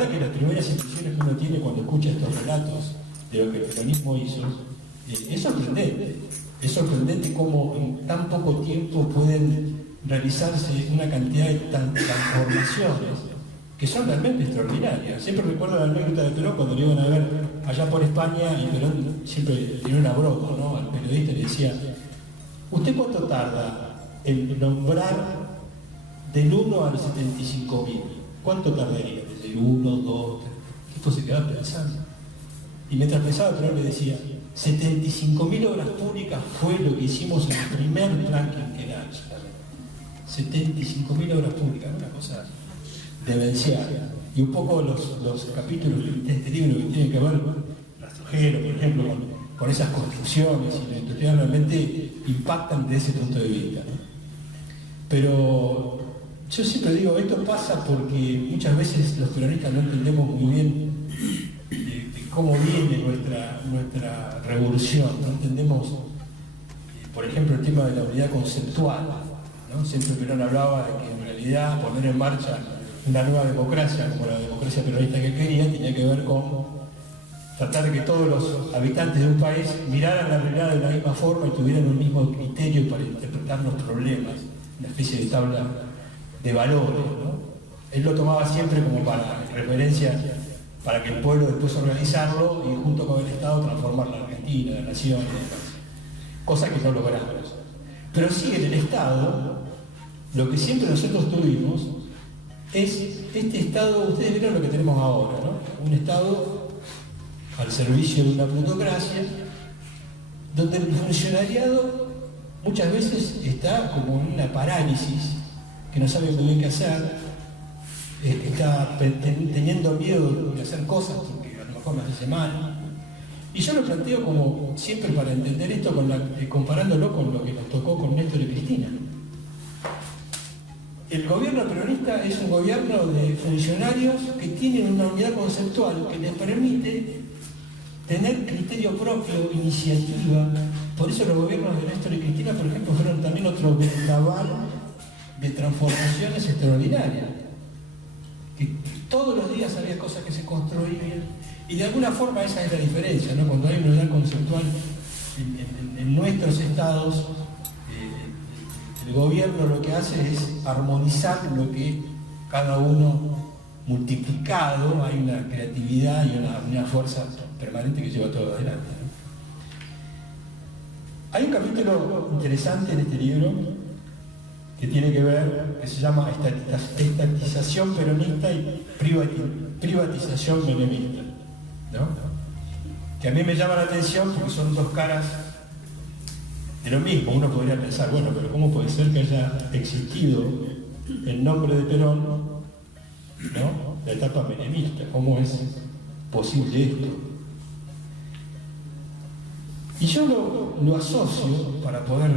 verdad que las primeras impresiones que uno tiene cuando escucha estos relatos de lo que el peronismo hizo, es sorprendente. Es sorprendente cómo en tan poco tiempo pueden realizarse una cantidad de transformaciones que son realmente extraordinarias. Siempre recuerdo la anécdota de Perón cuando lo iban a ver allá por España, y Perón siempre tenía una broma, ¿no?, al periodista le decía: ¿usted cuánto tarda en nombrar del 1 al 75.000? ¿Cuánto tardaría? Desde 1, 2, 3. Esto se quedaba pensando. Y mientras pensaba, Perón le decía: 75.000 obras públicas fue lo que hicimos en el primer plan quinquenal. 75.000 obras públicas, una cosa demencial. Y un poco los capítulos de este libro que tienen que ver con Rastrojero, por ejemplo, con esas construcciones y la industrial, realmente impactan desde ese punto de vista, ¿no? Pero yo siempre digo, esto pasa porque muchas veces los peronistas no entendemos muy bien de cómo viene nuestra revolución, no entendemos, por ejemplo, el tema de la unidad conceptual, ¿no? Siempre Perón hablaba de que en realidad poner en marcha una nueva democracia, como la democracia peronista que quería, tenía que ver con tratar de que todos los habitantes de un país miraran la realidad de la misma forma y tuvieran un mismo criterio para interpretar los problemas, una especie de tabla de valores, ¿no? Él lo tomaba siempre como para referencia, para que el pueblo después organizarlo y junto con el Estado transformar la Argentina, la nación, cosa que no logramos. Pero sí, en el Estado, lo que siempre nosotros tuvimos es este Estado, ustedes vieron lo que tenemos ahora, ¿no? Un Estado al servicio de una plutocracia, donde el funcionariado muchas veces está como en una parálisis, que no sabe muy bien qué hacer, está teniendo miedo de hacer cosas porque a lo mejor las hace mal. Y yo lo planteo como siempre para entender esto, comparándolo con lo que nos tocó con Néstor y Cristina. El gobierno peronista es un gobierno de funcionarios que tienen una unidad conceptual que les permite tener criterio propio, iniciativa. Por eso los gobiernos de Néstor y Cristina, por ejemplo, fueron también otro vendaval de transformaciones extraordinarias. Que todos los días había cosas que se construían, y de alguna forma esa es la diferencia, ¿no? Cuando hay una unidad conceptual en nuestros estados, el gobierno lo que hace es armonizar lo que cada uno multiplicado, hay una creatividad y una fuerza permanente que lleva todo adelante, ¿no? Hay un capítulo interesante en este libro que tiene que ver, que se llama estatización peronista y privatización menemista, ¿no? Que a mí me llama la atención porque son dos caras de lo mismo. Uno podría pensar, bueno, pero ¿cómo puede ser que haya existido en nombre de Perón, ¿no?, la etapa menemista? ¿Cómo es posible esto? Y yo lo asocio, para poder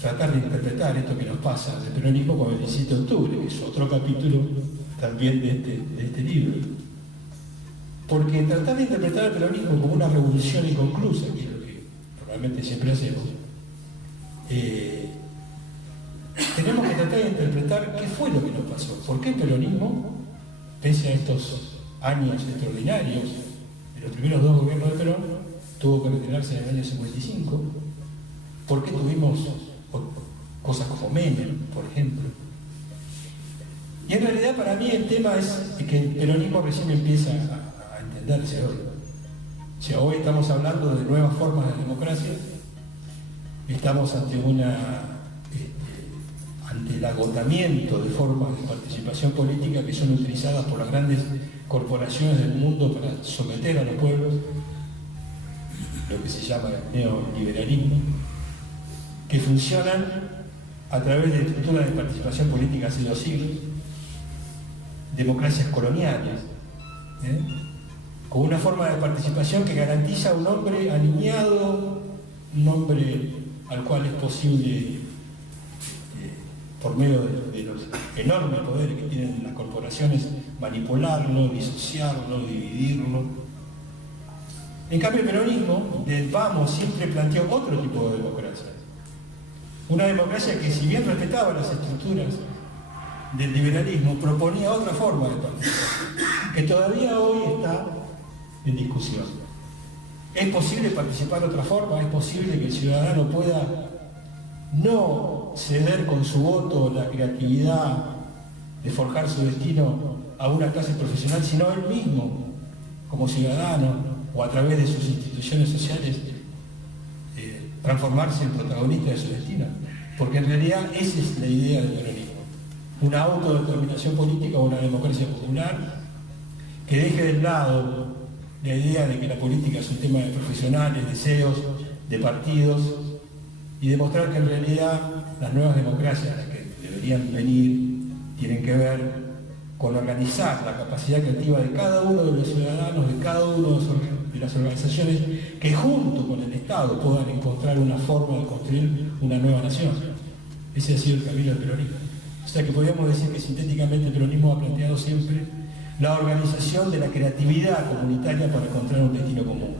tratar de interpretar esto que nos pasa del peronismo, con el 17 de octubre, que es otro capítulo también de este libro. Porque tratar de interpretar el peronismo como una revolución inconclusa, que es lo que probablemente siempre hacemos, tenemos que tratar de interpretar qué fue lo que nos pasó. ¿Por qué el peronismo, pese a estos años extraordinarios de los primeros dos gobiernos de Perón, tuvo que retirarse en el año 55? ¿Por qué tuvimos cosas como Menem, por ejemplo? Y en realidad para mí el tema es que el peronismo recién empieza a entenderse hoy. O sea, hoy estamos hablando de nuevas formas de democracia, estamos ante el agotamiento de formas de participación política que son utilizadas por las grandes corporaciones del mundo para someter a los pueblos, lo que se llama el neoliberalismo, que funcionan a través de estructuras de participación política hace 2 siglos, democracias coloniales, con una forma de participación que garantiza un hombre alineado, un hombre al cual es posible, por medio de los enormes poderes que tienen las corporaciones, manipularlo, disociarlo, dividirlo. En cambio, el peronismo del Vamos siempre planteó otro tipo de democracia. Una democracia que, si bien respetaba las estructuras del liberalismo proponía otra forma de participación, que todavía hoy está en discusión. ¿Es posible participar de otra forma? ¿Es posible que el ciudadano pueda no ceder con su voto la creatividad de forjar su destino a una clase profesional, sino él mismo, como ciudadano, o a través de sus instituciones sociales, transformarse en protagonista de su destino? Porque en realidad esa es la idea del peronismo. Una autodeterminación política o una democracia popular que deje de lado la idea de que la política es un tema de profesionales, deseos, de partidos, y demostrar que en realidad las nuevas democracias, las que deberían venir, tienen que ver con organizar la capacidad creativa de cada uno de los ciudadanos, de cada uno de las organizaciones, que junto con el Estado puedan encontrar una forma de construir una nueva nación. Ese ha sido el camino del peronismo. O sea que podríamos decir que sintéticamente el peronismo ha planteado siempre la organización de la creatividad comunitaria para encontrar un destino común.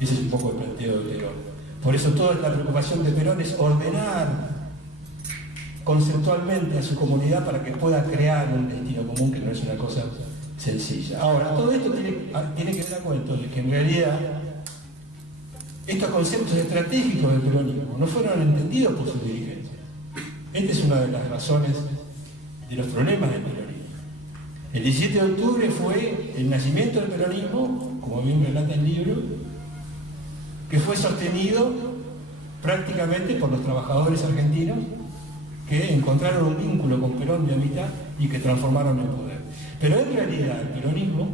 Ese es un poco el planteo de Perón. Por eso toda la preocupación de Perón es ordenar conceptualmente a su comunidad para que pueda crear un destino común, que no es una cosa sencilla. Ahora, todo esto tiene que dar cuenta de que en realidad estos conceptos estratégicos del peronismo no fueron entendidos por sus dirigentes. Esta es una de las razones de los problemas del peronismo. El 17 de octubre fue el nacimiento del peronismo, como bien relata el libro, que fue sostenido prácticamente por los trabajadores argentinos que encontraron un vínculo con Perón de amistad y que transformaron el poder. Pero en realidad el peronismo,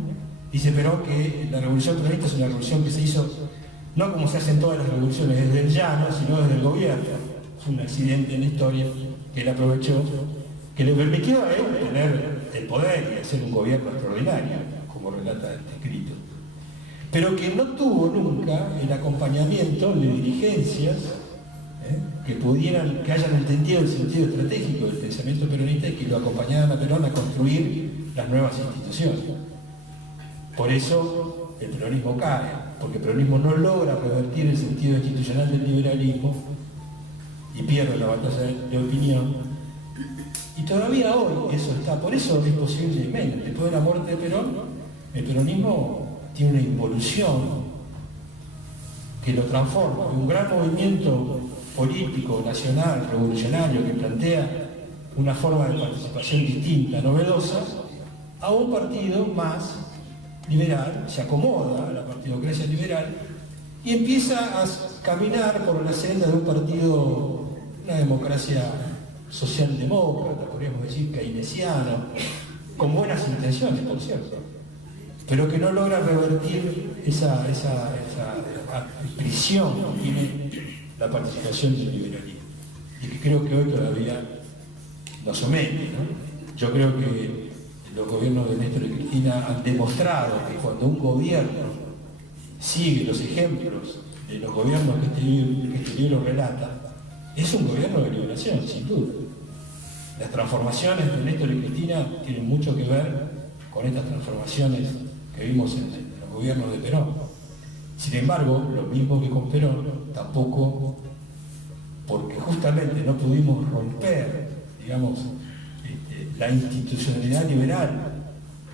dice Perón que la revolución peronista es una revolución que se hizo no como se hacen todas las revoluciones desde el llano, sino desde el gobierno. Fue un accidente en la historia que él aprovechó, que le permitió a él tener el poder y hacer un gobierno extraordinario, como relata este escrito, pero que no tuvo nunca el acompañamiento de dirigencias que hayan entendido el sentido estratégico del pensamiento peronista y que lo acompañaran a Perón a construir las nuevas instituciones. Por eso el peronismo cae, porque el peronismo no logra revertir el sentido institucional del liberalismo y pierde la batalla de opinión. Y todavía hoy eso está, por eso es posible, después de la muerte de Perón, el peronismo tiene una involución que lo transforma de un gran movimiento político, nacional, revolucionario, que plantea una forma de participación distinta, novedosa, a un partido más liberal, se acomoda a la partidocracia liberal y empieza a caminar por la senda de un partido, una democracia socialdemócrata, podríamos decir keynesiano, con buenas intenciones, por cierto, pero que no logra revertir esa prisión que tiene la participación del liberalismo, y que creo que hoy todavía nos somete, ¿no? Yo creo que los gobiernos de Néstor y Cristina han demostrado que cuando un gobierno sigue los ejemplos de los gobiernos que este libro relata, es un gobierno de liberación, sin duda. Las transformaciones de Néstor y Cristina tienen mucho que ver con estas transformaciones que vimos en los gobiernos de Perón. Sin embargo, lo mismo que con Perón, tampoco, porque justamente no pudimos romper, digamos, la institucionalidad liberal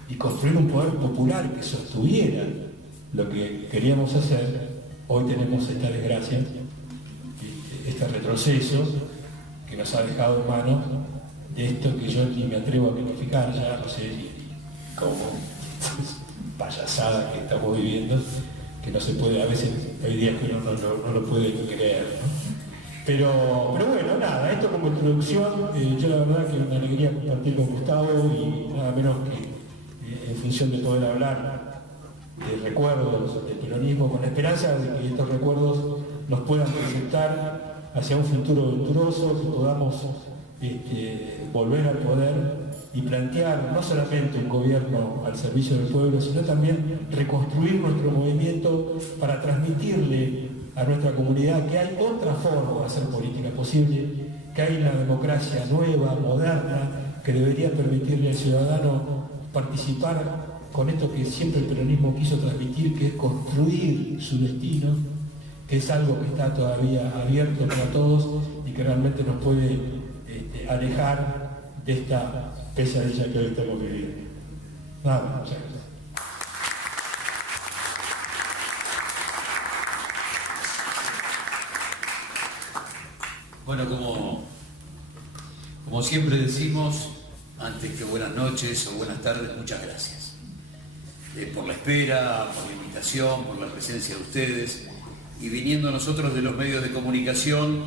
y construir un poder popular que sostuviera lo que queríamos hacer, hoy tenemos esta desgracia, este retroceso que nos ha dejado en manos de esto que yo ni me atrevo a calificar ya, no sé, como payasada que estamos viviendo, que no se puede, a veces hay días que uno no lo puede creer, ¿no? Pero bueno, nada, esto como introducción, yo la verdad que me alegría compartir con Gustavo y nada menos que en función de poder hablar de recuerdos del peronismo, con la esperanza de que estos recuerdos nos puedan proyectar hacia un futuro venturoso, que podamos volver al poder y plantear no solamente un gobierno al servicio del pueblo, sino también reconstruir nuestro movimiento para transmitirle a nuestra comunidad que hay otra forma de hacer política posible, que hay una democracia nueva, moderna, que debería permitirle al ciudadano participar con esto que siempre el peronismo quiso transmitir, que es construir su destino, que es algo que está todavía abierto para todos y que realmente nos puede alejar de esta pesadilla que hoy estamos viviendo. Nada, muchas gracias. Bueno, como siempre decimos, antes que buenas noches o buenas tardes, muchas gracias por la espera, por la invitación, por la presencia de ustedes, y viniendo nosotros de los medios de comunicación,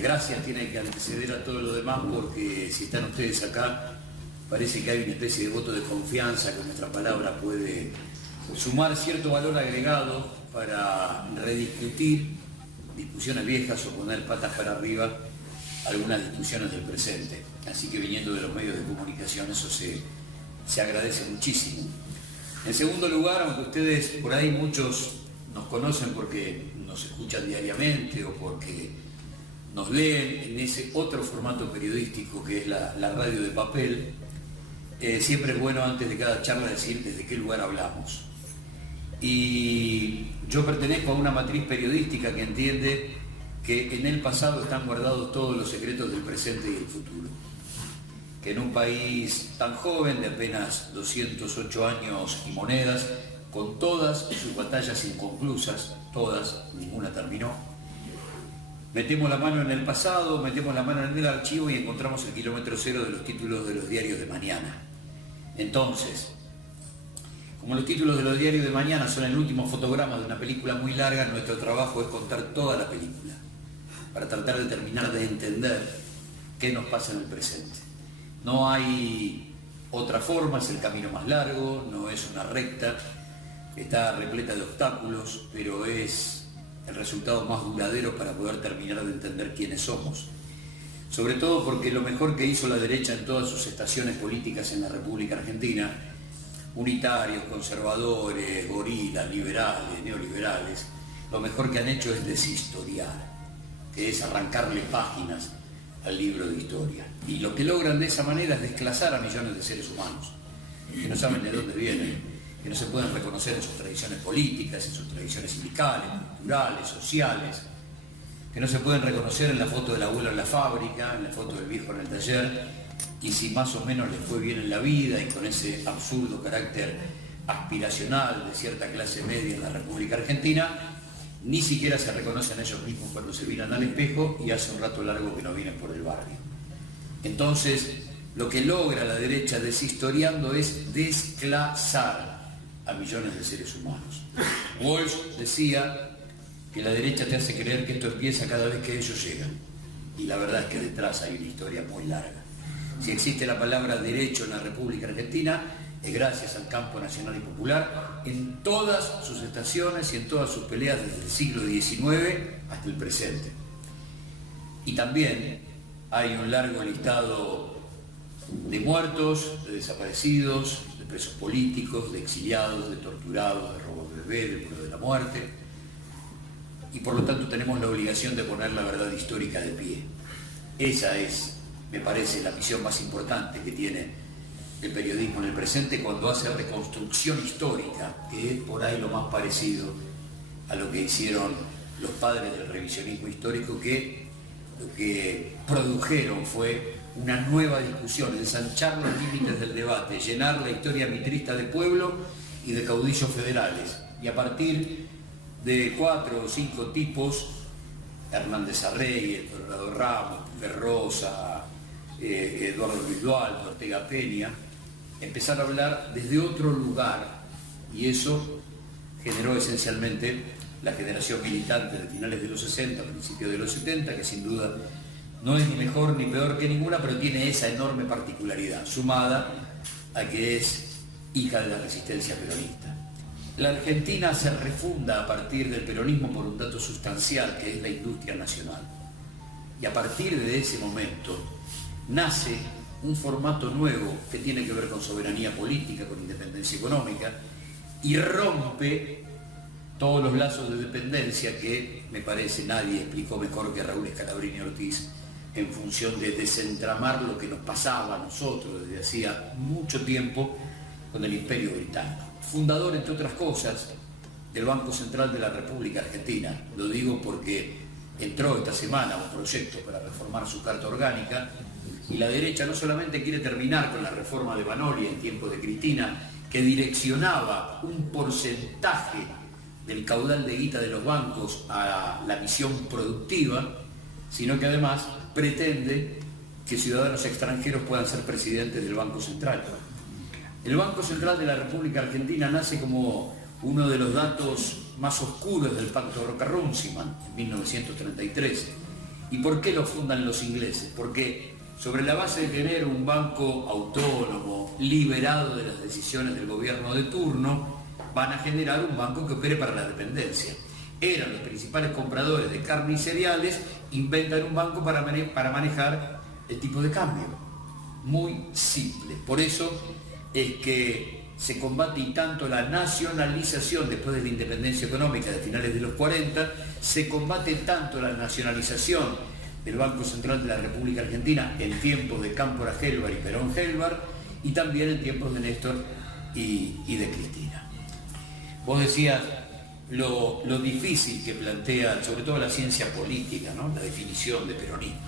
gracias tiene que anteceder a todo lo demás, porque si están ustedes acá, parece que hay una especie de voto de confianza que nuestra palabra puede sumar cierto valor agregado para rediscutir discusiones viejas o poner patas para arriba algunas discusiones del presente. Así que viniendo de los medios de comunicación, eso se agradece muchísimo. En segundo lugar, aunque ustedes por ahí muchos nos conocen porque nos escuchan diariamente o porque nos leen en ese otro formato periodístico que es la radio de papel, siempre es bueno antes de cada charla decir desde qué lugar hablamos. Y yo pertenezco a una matriz periodística que entiende que en el pasado están guardados todos los secretos del presente y el futuro. Que en un país tan joven, de apenas 208 años y monedas, con todas sus batallas inconclusas, todas, ninguna terminó, metemos la mano en el pasado, metemos la mano en el archivo y encontramos el kilómetro cero de los títulos de los diarios de mañana. Entonces, como los títulos de los diarios de mañana son el último fotograma de una película muy larga, nuestro trabajo es contar toda la película, para tratar de terminar de entender qué nos pasa en el presente. No hay otra forma, es el camino más largo, no es una recta, está repleta de obstáculos, pero es el resultado más duradero para poder terminar de entender quiénes somos. Sobre todo porque lo mejor que hizo la derecha en todas sus estaciones políticas en la República Argentina, unitarios, conservadores, gorilas, liberales, neoliberales, lo mejor que han hecho es deshistoriar, que es arrancarle páginas al libro de historia. Y lo que logran de esa manera es desclasar a millones de seres humanos, que no saben de dónde vienen, que no se pueden reconocer en sus tradiciones políticas, en sus tradiciones sindicales, culturales, sociales, que no se pueden reconocer en la foto del abuelo en la fábrica, en la foto del viejo en el taller, y si más o menos les fue bien en la vida y con ese absurdo carácter aspiracional de cierta clase media en la República Argentina, ni siquiera se reconocen ellos mismos cuando se miran al espejo y hace un rato largo que no vienen por el barrio. Entonces, lo que logra la derecha deshistoriando es desclasar a millones de seres humanos. Walsh decía que la derecha te hace creer que esto empieza cada vez que ellos llegan, y la verdad es que detrás hay una historia muy larga. Si existe la palabra derecho en la República Argentina, es gracias al campo nacional y popular en todas sus estaciones y en todas sus peleas desde el siglo XIX hasta el presente. Y también hay un largo listado de muertos, de desaparecidos, de presos políticos, de exiliados, de torturados, de robos de bebé, de prueba de la muerte. Y por lo tanto tenemos la obligación de poner la verdad histórica de pie. Esa es, me parece, la misión más importante que tiene el periodismo en el presente cuando hace reconstrucción histórica, que es por ahí lo más parecido a lo que hicieron los padres del revisionismo histórico, que lo que produjeron fue una nueva discusión, ensanchar los límites del debate, llenar la historia mitrista de pueblo y de caudillos federales, y a partir de 4 o 5 tipos, Hernández Arrey, Colorado Ramos, Ferrosa, Eduardo Luis Dualde, Ortega Peña, empezar a hablar desde otro lugar, y eso generó esencialmente la generación militante de finales de los 60, principios de los 70, que sin duda no es ni mejor ni peor que ninguna, pero tiene esa enorme particularidad, sumada a que es hija de la resistencia peronista. La Argentina se refunda a partir del peronismo por un dato sustancial, que es la industria nacional. Y a partir de ese momento nace un formato nuevo que tiene que ver con soberanía política, con independencia económica, y rompe todos los lazos de dependencia que, me parece, nadie explicó mejor que Raúl Scalabrini Ortiz, en función de desentramar lo que nos pasaba a nosotros desde hacía mucho tiempo con el Imperio Británico. Fundador, entre otras cosas, del Banco Central de la República Argentina. Lo digo porque entró esta semana un proyecto para reformar su carta orgánica Y la derecha no solamente quiere terminar con la reforma de Vanoli en tiempos de Cristina, que direccionaba un porcentaje del caudal de guita de los bancos a la misión productiva, sino que además pretende que ciudadanos extranjeros puedan ser presidentes del Banco Central. El Banco Central de la República Argentina nace como uno de los datos más oscuros del Pacto Roca-Runciman en 1933. ¿Y por qué lo fundan los ingleses? Porque sobre la base de tener un banco autónomo, liberado de las decisiones del gobierno de turno, van a generar un banco que opere para la dependencia. Eran los principales compradores de carne y cereales, inventan un banco para manejar el tipo de cambio. Muy simple. Por eso es que se combate y tanto la nacionalización después de la independencia económica de finales de los 40, se combate tanto la nacionalización del Banco Central de la República Argentina en tiempos de Cámpora Helvar y Perón Helvar, y también en tiempos de Néstor y de Cristina. Vos decías lo difícil que plantea, sobre todo la ciencia política, ¿no? La definición de peronismo.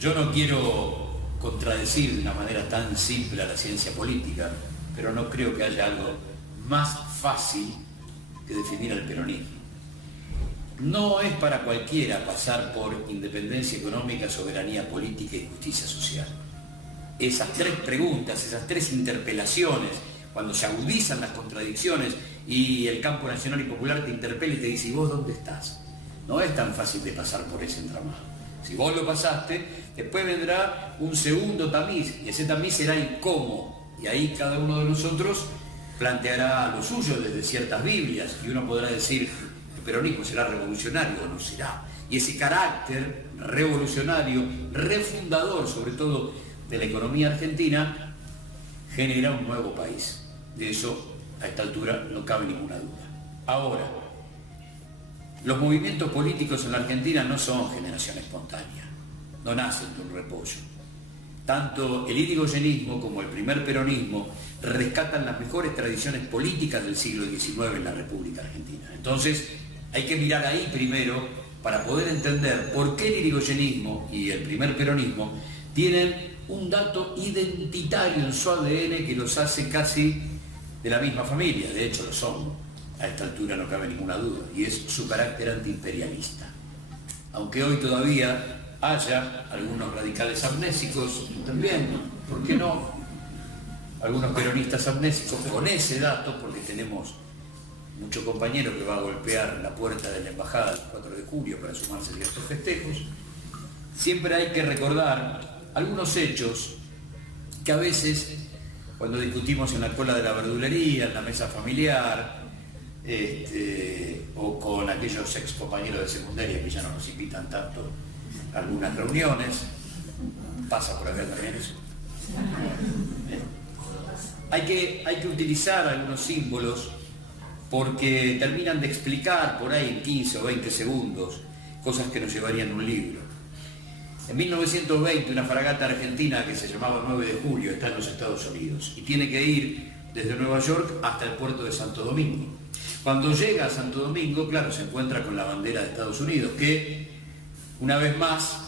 Yo no quiero contradecir de una manera tan simple a la ciencia política, pero no creo que haya algo más fácil que definir al peronismo. No es para cualquiera pasar por independencia económica, soberanía política y justicia social. Esas tres preguntas, esas tres interpelaciones, cuando se agudizan las contradicciones y el campo nacional y popular te interpela y te dice: ¿y vos dónde estás? No es tan fácil de pasar por ese entramado. Si vos lo pasaste, después vendrá un segundo tamiz, y ese tamiz será el cómo. Y ahí cada uno de nosotros planteará lo suyo desde ciertas Biblias, y uno podrá decir: el peronismo será revolucionario o no será. Y ese carácter revolucionario, refundador sobre todo de la economía argentina, genera un nuevo país. De eso, a esta altura, no cabe ninguna duda. Ahora, los movimientos políticos en la Argentina no son generación espontánea, no nacen de un repollo. Tanto el irigoyenismo como el primer peronismo rescatan las mejores tradiciones políticas del siglo XIX en la República Argentina. Entonces, hay que mirar ahí primero para poder entender por qué el irigoyenismo y el primer peronismo tienen un dato identitario en su ADN que los hace casi de la misma familia. De hecho, lo son. A esta altura no cabe ninguna duda, y es su carácter antiimperialista. Aunque hoy todavía haya algunos radicales amnésicos, también, ¿por qué no? Algunos peronistas amnésicos con ese dato, porque tenemos mucho compañero que va a golpear la puerta de la embajada el 4 de julio para sumarse a ciertos festejos. Siempre hay que recordar algunos hechos que a veces, cuando discutimos en la cola de la verdulería, en la mesa familiar, o con aquellos ex compañeros de secundaria que ya no nos invitan tanto a algunas reuniones, pasa por acá también eso. Hay que utilizar algunos símbolos porque terminan de explicar por ahí en 15 o 20 segundos cosas que nos llevarían un libro. En 1920 una fragata argentina que se llamaba 9 de julio está en los Estados Unidos y tiene que ir desde Nueva York hasta el puerto de Santo Domingo. Cuando llega a Santo Domingo, claro, se encuentra con la bandera de Estados Unidos, que una vez más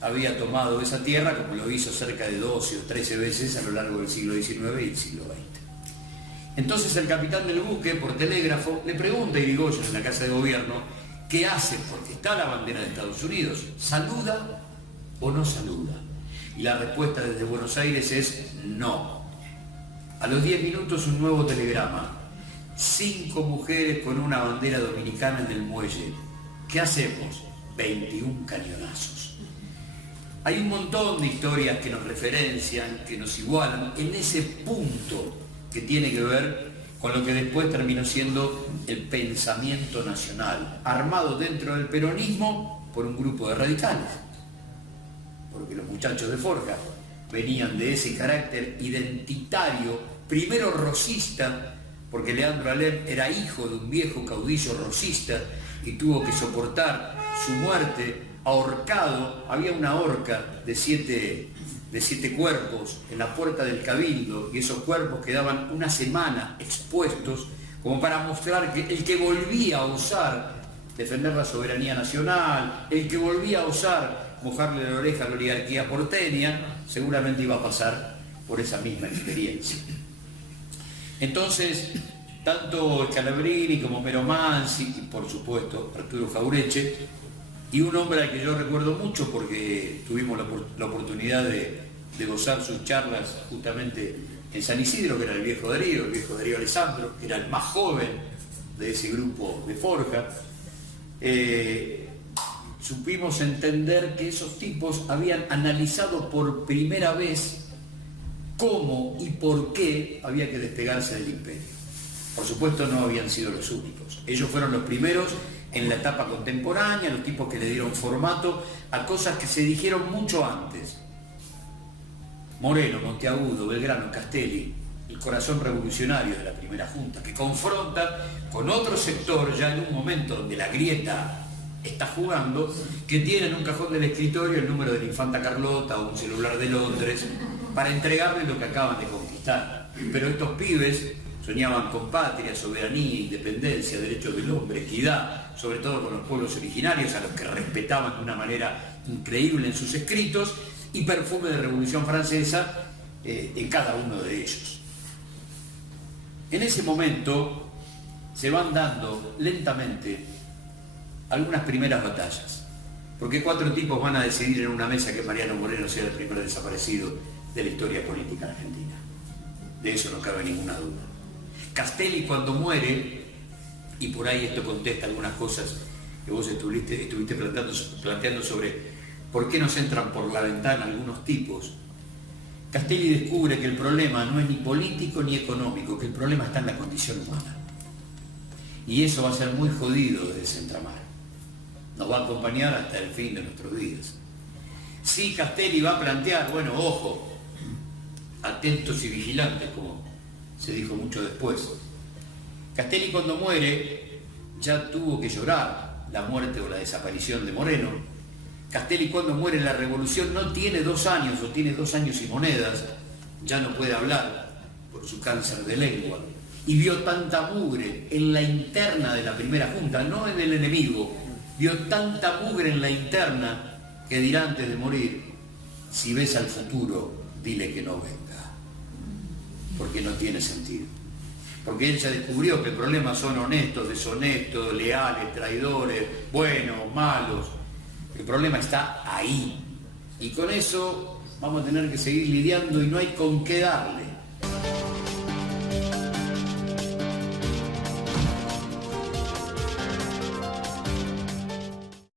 había tomado esa tierra, como lo hizo cerca de 12 o 13 veces a lo largo del siglo XIX y el siglo XX. Entonces el capitán del buque, por telégrafo, le pregunta a Irigoyen en la Casa de Gobierno qué hace, porque está la bandera de Estados Unidos, ¿saluda o no saluda? Y la respuesta desde Buenos Aires es no. A los 10 minutos un nuevo telegrama: 5 mujeres con una bandera dominicana en el muelle. ¿Qué hacemos? 21 cañonazos. Hay un montón de historias que nos referencian, que nos igualan en ese punto que tiene que ver con lo que después terminó siendo el pensamiento nacional, armado dentro del peronismo por un grupo de radicales. Porque los muchachos de Forja venían de ese carácter identitario, primero rosista, porque Leandro Alem era hijo de un viejo caudillo rosista y tuvo que soportar su muerte ahorcado. Había una horca de siete cuerpos en la puerta del Cabildo, y esos cuerpos quedaban una semana expuestos como para mostrar que el que volvía a osar defender la soberanía nacional, el que volvía a osar mojarle la oreja a la oligarquía porteña, seguramente iba a pasar por esa misma experiencia. Entonces, tanto Scalabrini como Mero Mansi, y por supuesto Arturo Jaureche, y un hombre al que yo recuerdo mucho porque tuvimos la oportunidad de gozar sus charlas justamente en San Isidro, que era el viejo Darío Alessandro, que era el más joven de ese grupo de Forja. Supimos entender que esos tipos habían analizado por primera vez cómo y por qué había que despegarse del imperio. Por supuesto no habían sido los únicos. Ellos fueron los primeros en la etapa contemporánea, los tipos que le dieron formato a cosas que se dijeron mucho antes. Moreno, Monteagudo, Belgrano, Castelli, el corazón revolucionario de la primera junta, que confrontan con otro sector ya en un momento donde la grieta está jugando, que tiene en un cajón del escritorio el número de la infanta Carlota o un celular de Londres para entregarle lo que acaban de conquistar. Pero estos pibes soñaban con patria, soberanía, independencia, derechos del hombre, equidad, sobre todo con los pueblos originarios, a los que respetaban de una manera increíble en sus escritos, y perfume de Revolución Francesa en cada uno de ellos. En ese momento se van dando lentamente algunas primeras batallas, porque 4 tipos van a decidir en una mesa que Mariano Moreno sea el primer desaparecido de la historia política argentina. De eso no cabe ninguna duda. Castelli, cuando muere, y por ahí esto contesta algunas cosas que vos estuviste planteando sobre por qué nos entran por la ventana algunos tipos, Castelli descubre que el problema no es ni político ni económico, que el problema está en la condición humana. Y eso va a ser muy jodido de desentramar. Nos va a acompañar hasta el fin de nuestros días. Sí, Castelli va a plantear, bueno, ojo, atentos y vigilantes, como se dijo mucho después. Castelli, cuando muere, ya tuvo que llorar la muerte o la desaparición de Moreno. Castelli, cuando muere, la revolución no tiene 2 años, o tiene 2 años y monedas, ya no puede hablar por su cáncer de lengua, y vio tanta mugre en la interna de la primera junta, no en el enemigo, vio tanta mugre en la interna que dirá antes de morir: si ves al futuro, dile que no venga, porque no tiene sentido. Porque él ya descubrió que el problema son honestos, deshonestos, leales, traidores, buenos, malos. El problema está ahí, y con eso vamos a tener que seguir lidiando, y no hay con qué darle.